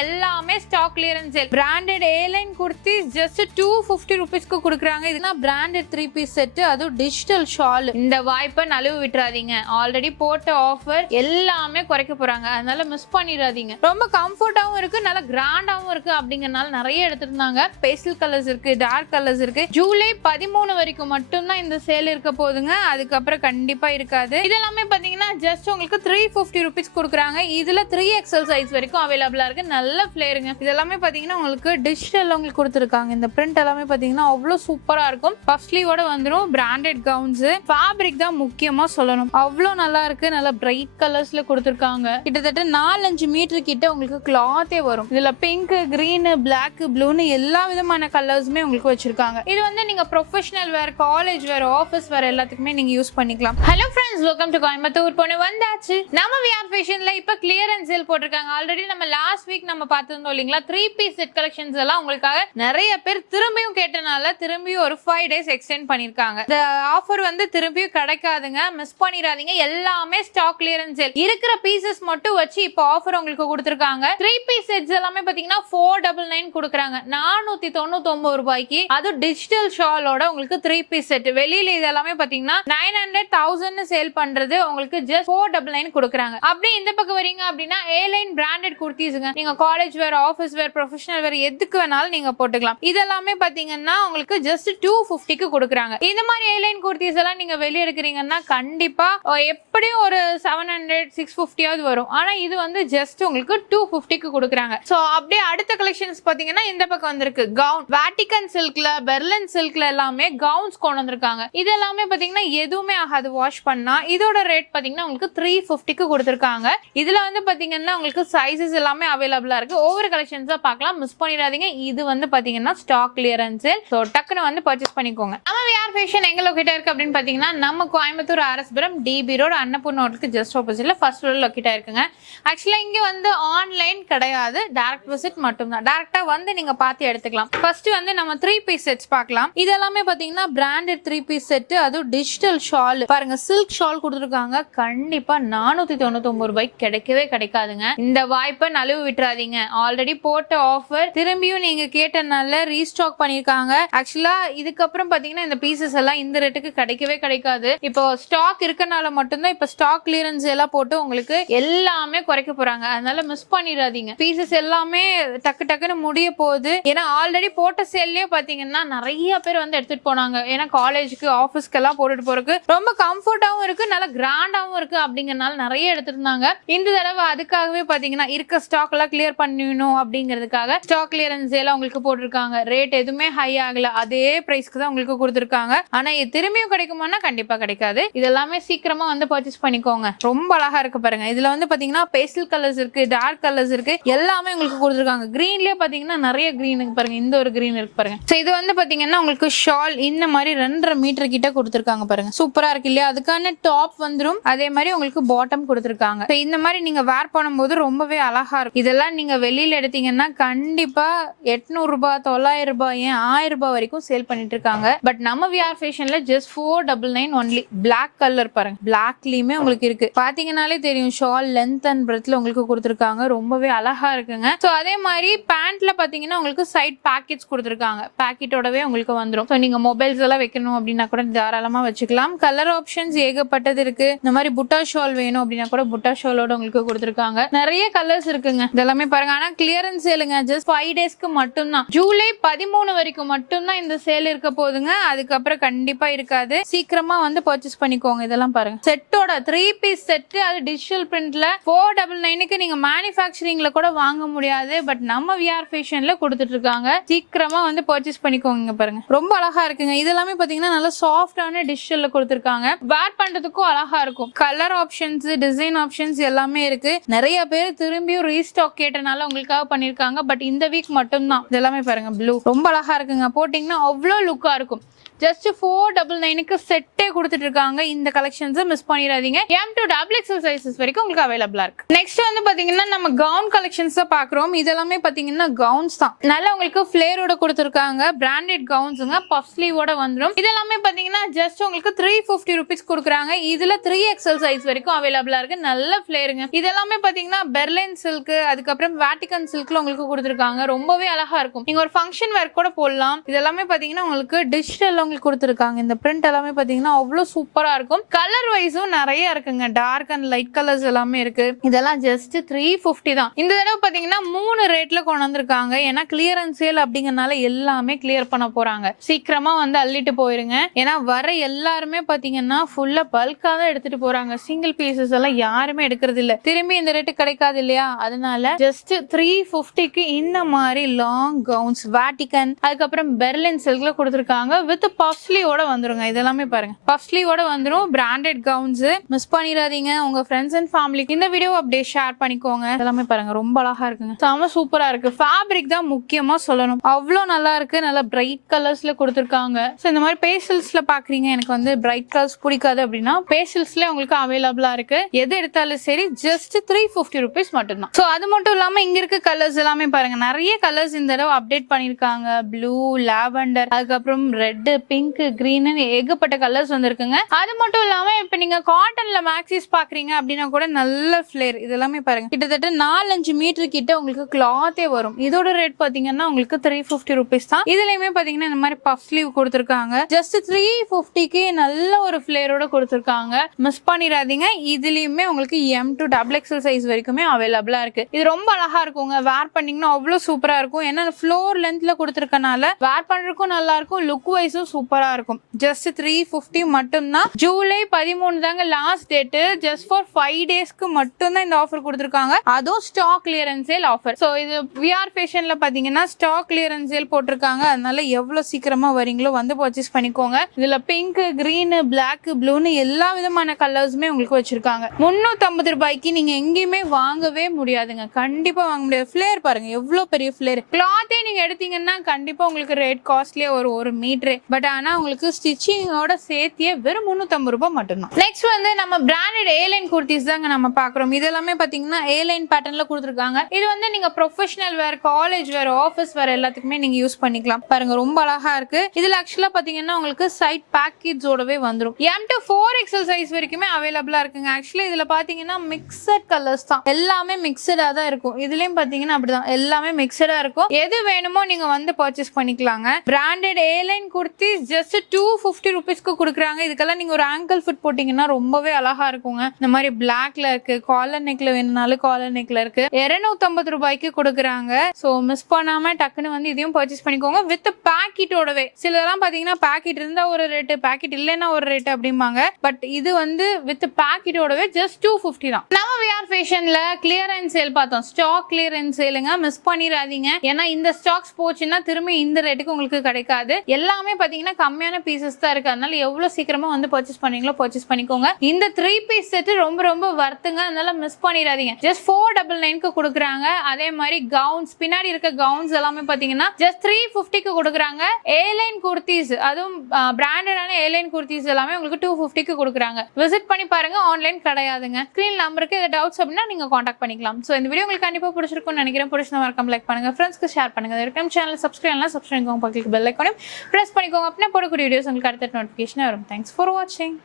எல்லாமே stock clearance sale. Branded A line kurti just 250 ரூபீஸ்க்கு கொடுக்குறாங்க. இதுனா பிராண்டட் 3 பீஸ் செட், அதுவும் டிஜிட்டல் ஷால். இந்த வாய்ப்பை நழுவு விட்டுறாதீங்க. ஆல்ரெடி போட்ட ஆஃபர் எல்லாமே குறைக்க போறாங்க, அதனால மிஸ் பண்ணிடாதீங்க. ரொம்ப கம்ஃபர்ட்டாவும் இருக்கு, நல்ல கிராண்டாவும் இருக்கு. அப்படிங்கறனால நிறைய எடுத்திருந்தாங்க. பேஸ்டல் கலர்ஸ் இருக்கு, டார்க் கலர்ஸ் இருக்கு. ஜூலை 13 வரைக்கும் மட்டும்தான் இந்த சேல் இருக்க போதுங்க. அதுக்கப்புறம் கண்டிப்பா இருக்காது. இதெல்லாமே பாத்தீங்கன்னா ஜஸ்ட் உங்களுக்கு 350 ரூபீஸ் கொடுக்குறாங்க. இதுல 3XL சைஸ் வரைக்கும் அவைலபிளா இருக்கு. நல்ல ஃபிளேருங்க. இதெல்லாமே பாத்தீங்கன்னா உங்களுக்கு டிஜிட்டல் உங்களுக்கு கொடுத்துருக்காங்க. இந்த பிரிண்ட் எல்லாமே பாத்தீங்கன்னா அவ்வளவு சூப்பரா இருக்கும். பஃப் ஸ்லீவோட வந்துரும். Branded gowns. ஃபேப்ரிக் தான் முக்கியமா சொல்லணும், அவ்வளவு நல்லா இருக்கு. நல்ல பிரைட் கலர்ஸ்ல கொடுத்துருக்காங்க. கிட்டத்தட்ட 4-5 மீட்டர் கிட்ட உங்களுக்கு கிளாத்தே வரும். இதுல பிங்க், கிரீன், பிளாக், ப்ளூன்னு எல்லா விதமான கலர்ஸுமே உங்களுக்கு வச்சிருக்காங்க. இது வந்து நீங்க ப்ரொஃபஷனல் வேர், காலேஜ் வேர், ஆஃபீஸ் வேர் எல்லாத்துக்குமே நீங்க யூஸ் பண்ணிக்கலாம். Hello friends, welcome to Coimbatore பொண்ணு வந்தாச்சு. நம்ம விஆர் ஃபேஷன்ல இப்ப கிளியரன்ஸ் சேல் போட்டிருக்காங்க. ஆல்ரெடி நம்ம லாஸ்ட் வீக் நம்ம பார்த்திருந்தோம் இல்லைங்களா, 3 பீஸ் செட் கலெக்ஷன்ஸ் எல்லாம் உங்களுக்காக நிறைய பேர் திரும்பியும் கேட்டனால திரும்பியும் ஒரு 5 days எக்ஸ்டெண்ட் பண்ணிருக்காங்க. இந்த ஆஃபர் வந்து திரும்பியும் கிடைக்காதுங்க, மிஸ் பண்ணிடாதீங்க. எல்லாமே ஸ்டாக் கிளியரன்ஸ் சேல். இருக்கிற பீசஸ் மட்டும் வச்சு இப்போ ஆஃபர் உங்களுக்கு கொடுத்திருக்காங்க. 3 பீஸ் செட்ஸ் எல்லாமே பாத்தீங்கன்னா 499 கொடுக்குறாங்க, 499 ரூபாய்க்கு. அது டிஜிட்டல் ஷாலோட உங்களுக்கு 3 பீஸ் செட். வெளியில இதெல்லாமே பாத்தீங்கன்னா 900, 1000 சேல் பண்றது உங்களுக்கு ஜஸ்ட் 499 கொடுக்குறாங்க. அப்படியே இந்த பக்கம் வரீங்க அப்படின்னா ஏலைன் பிராண்டட் குர்த்திஸ்ங்க. நீங்க college wear, office wear, professional wear எதுக்கு வேணாலும் நீங்க போட்டுக்கலாம். இதெல்லாமே பாத்தீங்கன்னா உங்களுக்கு ஜஸ்ட் 250க்கு கொடுக்குறாங்க. இந்த மாதிரி ஏலைன் குர்த்திஸ் எல்லாம் நீங்க வெளிய எடுக்கிறீங்கன்னா கண்டிப்பா எப்படியும் ஒரு 700, 650 வரும். ஆனா இது வந்து ஜஸ்ட் உங்களுக்கு 250க்கு கொடுக்குறாங்க. சோ அப்படியே அடுத்த கலெக்ஷன்ஸ் பாத்தீங்கன்னா இந்த பக்கம் வந்திருக்கு. கவுன், வாட்டிகன் சில்க்ல, பெர்லின் சில்க்ல எல்லாமே கவுன்ஸ் கொண்டு வந்திருக்காங்க. இது எல்லாமே பாத்தீங்கன்னா எதுவுமே ஆகாது வாஷ் பண்ணா. இதோட ரேட் பாத்தீங்கன்னா உங்களுக்கு 350க்கு கொடுத்திருக்காங்க. இதுல வந்து பாத்தீங்கன்னா உங்களுக்கு சைஸஸ் எல்லாமே அவைலபிளா இருக்கு. ஒவ்வொரு கலெக்ஷன்ஸா பார்க்கலாம், மிஸ் பண்ணிடாதீங்க. இது வந்து பாத்தீங்கன்னா ஸ்டாக் கிளியரன்ஸ் சேல். சோ டக்குன்னு வந்து பர்ச்சேஸ் பண்ணிக்கோங்க. நம்ம விஆர் ஃபேஷன் எங்க லொகேட் இருக்கு அப்படின்னு பாத்தீங்கன்னா நம்ம கோயம்புத்தூர் ஆர்எஸ்புரம் டிபி ரோட் அன்னபூர்ணா ஹோட்டலுக்கு ஜஸ்ட் ஆப்போசிட்ல ஃபர்ஸ்ட் ஃப்ளோர்ல லொகேட் ஆயிருக்குங்க. ஆக்சுவலா இங்க வந்து ஆன்லைன் கிடையாது, டைரக்ட் விசிட் மட்டும் தான். டைரக்டா வந்து நீங்க பார்த்து எடுத்துக்கலாம். ஃபர்ஸ்ட் வந்து நம்ம 3 பீஸ் செட்ஸ் பார்க்கலாம். இதெல்லாமே பாத்தீங்கன்னா பிராண்டட் 3 பீஸ் செட், அதுவும் டிஜிட்டல் ஷால். பாருங்க, சில்க் ஷால் கொடுத்துருக்காங்க. கண்டிப்பா 499 ரூபாய்க்கு கிடைக்கவே கிடைக்காதுங்க. இந்த வாய்ப்பை நழுவு விட்டுறாதீங்க. ஆல்ரெடி போட்ட ஆஃபர் திரும்பியும் நீங்க கேட்டனால ரீஸ்டாக் பண்ணிருக்காங்க. ஆக்சுவலா இதுக்கப்புறம் பாத்தீங்கன்னா இந்த பீசஸ் எல்லாம் இந்த ரேட்டுக்கு கிடைக்கவே கிடைக்காது. இப்போ ஸ்டாக் இருக்கனால மட்டும்தான் இப்ப ஸ்டாக் கிளியரன்ஸ் எல்லாம் போட்டு உங்களுக்கு எல்லாமே குறைக்க போறாங்க, அதனால மிஸ் பண்ணிடாதீங்க. பீசஸ் எல்லாமே டக்கு டக்குன்னு முடிய போகுது. ஏன்னா ஆல்ரெடி போட்ட சேல்லயே பாத்தீங்கன்னா நிறைய பேர் வந்து எடுத்துட்டு போனாங்க. ஏன்னா காலேஜுக்கு, ஆபீஸ்க்கு எல்லாம் போட்டுட்டு போறதுக்கு ரொம்ப கம்ஃபர்ட்டாவும் இருக்கு, நல்ல கிராண்டாவும் இருக்கு. அப்படிங்கறனால நிறைய எடுத்திருந்தாங்க. இந்த தடவை அதுக்காகவே பாத்தீங்கன்னா இருக்க ஸ்டாக் எல்லாம் கிளியர் பண்ணணும் அப்படிங்கிறதுக்காக ஸ்டாக் கிளியரன்ஸ் சேல் உங்களுக்கு போட்டிருக்காங்க. ரேட் எதுவுமே ஹை ஆகல, அதே பிரைஸ்க்கு தான் உங்களுக்கு கொடுத்திருக்காங்க. ஆனா இது திரும்பியும் கிடைக்குமானா கண்டிப்பா கிடைக்காது. இதெல்லாமே சீக்கிரமா வந்து பர்ச்சேஸ் பண்ணிக்கோங்க. ரொம்ப அழகா இருக்கு பாருங்க. இதுல வந்து பாத்தீங்கன்னா பேஸ்டல் கலர்ஸ் இருக்கு, டார்க் கலர்ஸ் இருக்கு, எல்லாமே உங்களுக்கு கொடுத்திருக்காங்க. கிரீன்லயே பாத்தீங்கன்னா நிறைய கிரீன் இருக்கு பாருங்க. இந்த ஒரு கிரீன் இருக்கு பாருங்க. சோ இது வந்து பாத்தீங்கன்னா உங்களுக்கு ஷால் இந்த மாதிரி 2.5 மீட்டர் கிட்ட கொடுத்திருக்காங்க பாருங்க. சூப்பரா இருக்கு இல்லையா? அதுக்கான டாப் வந்துரும், அதே மாதிரி உங்களுக்கு பாட்டம் கொடுத்திருக்காங்க. சோ இந்த மாதிரி நீங்க வேர் பண்ணும்போது ரொம்பவே அழகா இருக்கும். இதெல்லாம் நீங்க வெளியில எடுத்தீங்கன்னா கண்டிப்பா 800 ரூபாய், 900 ரூபாய், 1000 ரூபாய் வரைக்கும் சேல் பண்ணிட்டு இருக்காங்க. பட் நம்ம விஆர் ஃபேஷன்ல ஜஸ்ட் 499 ஒன்லி. பிளாக் கலர் பாருங்க, பிளாக்லயுமே உங்களுக்கு இருக்கு. பாத்தீங்கன்னாலே தெரியும், ஷால் லென்த் அண்ட் பிரெத்ல உங்களுக்கு கொடுத்திருக்காங்க. ரொம்பவே அழகா இருக்குங்க. சோ அதே மாதிரி பேண்ட்ல பாத்தீங்கன்னா உங்களுக்கு சைட் பாக்கெட்ஸ் கொடுத்திருக்காங்க. பாக்கெட்டோடவே உங்களுக்கு வந்துரும். சோ நீங்க மொபைல்ஸ் எல்லாம் வைக்கணும் அப்படின்னா கூட தாராளமா வச்சுக்கலாம். கலர் ஆப்ஷன்ஸ் ஏகப்பட்டது இருக்கு. இந்த மாதிரி புட்டா ஷால் வேணும் அப்படின்னா கூட புட்டா ஷாலோட உங்களுக்கு கொடுத்திருக்காங்க. நிறைய கலர்ஸ் இருக்குங்க. இதெல்லாமே பாருங்க. ஆனா கிளியரன்ஸ் சேலுங்க, ஜஸ்ட் 5 டேஸ்க்கு மட்டும்தான். ஜூலை 13 வரைக்கும் மட்டும்தான் இந்த சேல் இருக்க போதுங்க. அதுக்கப்புறம் கண்டிப்பா இருக்காது. சீக்கிரமா வந்து பர்ச்சேஸ் பண்ணிக்கோங்க. இதெல்லாம் பாருங்க, செட்டோட 3 பீஸ் செட், அது டிஜிட்டல் பிரிண்ட்ல 499க்கு நீங்க மேனுஃபேக்சரிங்ல கூட வாங்க முடியாது. பட் நம்ம விஆர் ஃபேஷன்ல கொடுத்துட்டு இருக்காங்க. சீக்கிரமா வந்து பர்ச்சேஸ் பண்ணிக்கோங்க. பாருங்க, ரொம்ப அழகா இருக்குங்க. இதெல்லாமே பாத்தீங்கன்னா நல்ல சாஃப்டான டிஜிட்டல்ல கொடுத்திருக்காங்க. வேர் பண்றதுக்கும் அழகா இருக்கும். கலர் ஆப்ஷன்ஸ், டிசைன் ஆப்ஷன்ஸ் எல்லாமே இருக்கு. நிறைய பேர் திரும்பியும் ரீஸ்டாக் கேட்டனால உங்களுக்காக பண்ணிருக்காங்க. பட் இந்த வீக் மட்டும் தான். இதெல்லாமே பாருங்க, ப்ளூ ரொம்ப அழகா இருக்குங்க. போட்டீங்கன்னா அவ்வளவு லுக்கா இருக்கும். ஜஸ்ட் 499க்கு செட்டே கொடுத்துட்டு இருக்காங்க. இந்த கலெக்ஷன்ஸ் மிஸ் பண்ணிடாதீங்க. M to XXL சைஸஸ் வரைக்கும் உங்களுக்கு அவைலபிளா இருக்கு. நெக்ஸ்ட் வந்து பாத்தீங்கன்னா நம்ம கவுன் கலெக்ஷன்ஸ் தான் பாக்குறோம். இதெல்லாமே பாத்தீங்கன்னா கவுன்ஸ் தான். நல்லா உங்களுக்கு ஃபிளேரோட கொடுத்துருக்காங்க. பிராண்டட் கவுன்ஸுங்க, பஃப் ஸ்லீவோட வந்துடும். இதெல்லாமே பாத்தீங்கன்னா ஜஸ்ட் உங்களுக்கு 350 rupees கொடுக்குறாங்க. இதுல 3XL சைஸ் வரைக்கும் அவைலபிளா இருக்கு. நல்ல ஃபிளேருங்க. இதெல்லாமே பாத்தீங்கன்னா பெர்லின் சில்க், அதுக்கப்புறம் வேட்டிகன் சில்க்ல உங்களுக்கு கொடுத்துருக்காங்க. ரொம்பவே அழகா இருக்கும். நீங்க ஒரு ஃபங்க்ஷன் வேர் கூட போடலாம். இதெல்லாமே பாத்தீங்கன்னா உங்களுக்கு டிஜிட்டல் உங்களுக்கு கொடுத்துருக்காங்க. இந்த பிரிண்ட் எல்லாமே பாத்தீங்கன்னா அவ்வளவு சூப்பரா இருக்கும். கலர் வைஸும் நிறைய இருக்குங்க. டார்க் அண்ட் லைட் கலர்ஸ் எல்லாமே இருக்கு. இதெல்லாம் ஜஸ்ட் 350 தான். இந்த தடவை பாத்தீங்கன்னா 3 ரேட்ல கொண்டு வந்திருக்காங்க. ஏன்னா கிளியரன்ஸ் சேல் அப்படிங்கறனால எல்லாமே கிளியர் பண்ண போறாங்க. சீக்கிரமா வந்து அள்ளிட்டு போயிருங்க. ஏன்னா வர எல்லாருமே பாத்தீங்கன்னா ஃபுல்லா பல்கா தான் எடுத்துட்டு போறாங்க. சிங்கிள் பீசஸ் எல்லாம் யாருமே எடுக்கிறது இல்ல. திரும்பி இந்த ரேட்டு கிடைக்காது இல்லையா? அதனால ஜஸ்ட் 350க்கு இந்த மாதிரி லாங் கவுன்ஸ் வேட்டிகன், அதுக்கப்புறம் பெர்லின் சில்க்ல கொடுத்துருக்காங்க. வித் பஃப் ஸ்லீவோட வந்துருங்க. இதெல்லாமே பாருங்க, பஃப் ஸ்லீவோட வந்துரும். பிராண்டட் கவுன்ஸ் மிஸ் பண்ணிடாதீங்க. உங்க ஃப்ரெண்ட்ஸ் அண்ட் ஃபேமிலிக்கு இந்த வீடியோ அப்படியே ஷேர் பண்ணிக்கோங்க. இதெல்லாமே பாருங்க, ரொம்ப அழகா இருக்குங்க. செம சூப்பரா இருக்கு. ஃபேப்ரிக் தான் முக்கியமா சொல்லணும். அவ்வளோ நல்லா இருக்கு. நல்லா பிரைட் கலர்ஸ்ல கொடுத்துருக்காங்க. ஸோ இந்த மாதிரி பேஸ்டல்ஸ்ல பாக்குறீங்க, எனக்கு வந்து பிரைட் கலர்ஸ் பிடிக்காது அப்படின்னா பேஸ்டல்ஸ்ல உங்களுக்கு அவைலபிளா இருக்கு. எது எடுத்தாலும் சரி ஜஸ்ட் 350 rupees மட்டும்தான். ஸோ அது மட்டும் இல்லாம இங்க இருக்க கலர்ஸ் எல்லாமே பாருங்க, நிறைய கலர்ஸ் இந்த தடவை அப்டேட் பண்ணிருக்காங்க. ப்ளூ, லாவெண்டர், அதுக்கப்புறம் ரெட், பிங்க், கிரீன், ஏகப்பட்ட கலர்ஸ் வந்திருக்குங்க. அது மட்டும் இல்லாம இப்ப நீங்க காட்டன்ல மேக்ஸிஸ் பாக்குறீங்க அப்படின்னா கூட நல்ல ஃபிளேர். இதெல்லாமே பாருங்க, கிட்டத்தட்ட 4-5 மீட்டர் கிட்ட உங்களுக்கு கிளாத்தே வரும். இதோட ரேட் பாத்தீங்கன்னா உங்களுக்கு 350 rupees தான். இதுலயுமே பாத்தீங்கன்னா இந்த மாதிரி பஃப் ஸ்லீவ் கொடுத்துருக்காங்க. ஜஸ்ட் 350க்கு நல்ல ஒரு ஃபிளேரோட கொடுத்துருக்காங்க. மிஸ் பண்ணிடாதீங்க. இதுலயுமே உங்களுக்கு M to XXL சைஸ் வரைக்குமே அவைலபிளா இருக்கு. இது ரொம்ப அழகா இருக்குங்க. வேர் பண்ணீங்கன்னா அவ்வளவு சூப்பரா இருக்கும். ஏன்னா ஃப்ளோர் லென்த்ல கொடுத்துருக்கனால வேர் பண்றதுக்கும் நல்லா இருக்கும். லுக் வைஸும் சூப்பரா இருக்கும். ஜஸ்ட் 350 மட்டும்தான். ஜூலை 13 தாங்க லாஸ்ட் டேட். ஜஸ்ட் ஃபார் 5 டேஸ்க்கு மட்டும் தான் இந்த ஆஃபர் கொடுத்துருக்காங்க. அதுவும் stock clearance sale offer. So இது VR ஃபேஷன்ல பாத்தீங்கன்னா ஸ்டாக் கிளியரன்ஸ் சேல் போட்டிருக்காங்க. அதனால எவ்வளவு சீக்கிரமா வரீங்களோ வந்து பர்ச்சேஸ் பண்ணிக்கோங்க. இதுல பிங்க், கிரீன், பிளாக், ப்ளூன்னு எல்லா விதமான கலர்ஸுமே உங்களுக்கு வச்சிருக்காங்க. 350 ரூபாய்க்கு நீங்க எங்கேயுமே வாங்கவே முடியாதுங்க. கண்டிப்பா வாங்க முடியாது. ஃபிளேர் பாருங்க, எவ்வளவு பெரிய ஃபிளேர். கிளாத்தே நீங்க எடுத்தீங்கன்னா கண்டிப்பா உங்களுக்கு ரேட் காஸ்ட்லியே ஒரு மீட்டர். பட் ஆனா உங்களுக்கு ஸ்டிச்சிங்கோட சேர்த்தியே வெறும் 350 ரூபாய் மட்டும்தான். நெக்ஸ்ட் வந்து நம்ம பிராண்டட் ஏலைன் குர்த்திஸ் தாங்க நம்ம பாக்குறோம். இதெல்லாமே பாத்தீங்கன்னா ஏலைன் பேட்டர்ன்ல கொடுத்துருக்காங்க. இது வந்து நீங்க ப்ரொஃபஷனல் வேர், காலேஜ் வேர், ஆஃபீஸ் வேர் எல்லாத்துக்குமே நீங்க யூஸ் பண்ணிக்கலாம். பாருங்க, ரொம்ப அழகா இருக்கு. இதுல ஆக்சுவலா பாத்தீங்கன்னா உங்களுக்கு சைட் பேக்கேஜோடவே வந்துடும். M to 4XL சைஸ் வரைக்குமே அவைலபிளா இருக்குங்க. ஆக்சுவலி இதுல பாத்தீங்கன்னா மிக்சட் கலர்ஸ் தான். எல்லாமே மிக்சடா தான் இருக்கும். இதுலயும் பாத்தீங்கன்னா அப்படிதான், எல்லாமே மிக்சடா இருக்கும். எது வேணுமோ நீங்க வந்து பர்ச்சேஸ் பண்ணிக்கலாங்க. பிராண்டட் ஏலைன் குர்த்திஸ் ஜஸ்ட் 250 rupeesக்கு கொடுக்குறாங்க. இதுக்கெல்லாம் நீங்க ஒரு ஆங்கிள் ஃபிட் போட்டீங்கன்னா ரொம்பவே அழகா இருக்குங்க. இந்த மாதிரி பிளாக்ல இருக்கு, காலர் நெக்ல வேணும்னாலும் காலர் நெக்ல இருக்கு. 250 ரூபாய்க்கு கொடுக்குறாங்க. ஸோ மிஸ் பண்ணாம டக்குன்னு வந்து இதையும் பர்ச்சேஸ் பண்ணிக்கோங்க. வித் பேக்கெட்டோடவே. சிலதெல்லாம் பாத்தீங்கன்னா பேக்கெட் இருந்தா ஒரு ரேட்டு, பேக்கெட் இல்லைன்னா ஒரு ரேட்டு அப்படிம்பாங்க. பட் இது வந்து வித் பேக்கெட்டோடவே ஜஸ்ட் 250 தான். நம்ம VR ஃபேஷன்ல கிளியரன்ஸ் சேல் பார்த்தோம். ஸ்டாக் கிளியரன்ஸ் சேலுங்க, மிஸ் பண்ணிடாதீங்க. ஏன்னா இந்த ஸ்டாக்ஸ் போச்சுன்னா திரும்பி இந்த ரேட்டுக்கு உங்களுக்கு கிடைக்காது. எல்லாமே பாத்தீங்கன்னா கம்மியான பீசஸ் தான் இருக்கு. அதனால எவ்வளவு சீக்கிரமா வந்து பர்ச்சேஸ் பண்ணீங்களோ பர்ச்சேஸ் பண்ணிக்கோங்க. இந்த 3 பீஸ் செட் ரொம்ப ரொம்ப வர்த்துங்க. அதனால மிஸ் பண்ணிடாதீங்க. ஜஸ்ட் 499க்கு கொடுக்குறாங்க. அதே மாதிரி கவுன்ஸ், பின்னாடி இருக்க கவுன்ஸ் எல்லாமே பாத்தீங்கன்னா ஜஸ்ட் 350க்கு கொடுக்குறாங்க. ஏலைன் குர்த்திஸ், அதுவும் பிராண்டடான ஏலைன் குர்த்திஸ் எல்லாமே உங்களுக்கு 250க்கு கொடுக்குறாங்க. விசிட் பண்ணி பாருங்க. ஆன்லைன் கிடையாதுங்க. ஸ்கிரீன் நம்பருக்கு ஏதாவது டவுட்ஸ் அப்படின்னா நீங்க காண்டாக்ட் பண்ணிக்கலாம். ஸோ இந்த வீடியோ உங்களுக்கு கண்டிப்பா பிடிச்சிருக்கும்னு நினைக்கிறேன். பிடிச்சா மறக்காம லைக் பண்ணுங்க, ஃப்ரெண்ட்ஸ்க்கு ஷேர் பண்ணுங்க. அதுக்கு சேனல் சப்ஸ்கிரைப் பண்ணிக்கோங்க, பக்கத்துக்கு பெல் ஐகானையும் பிரஸ் பண்ணிக்கோங்க. அப்படின்னா போடக்கூடிய வீடியோஸ் உங்களுக்கு அடுத்த நோட்டிஃபிகேஷன் வரும். தேங்க்ஸ் ஃபார் வாட்சிங்.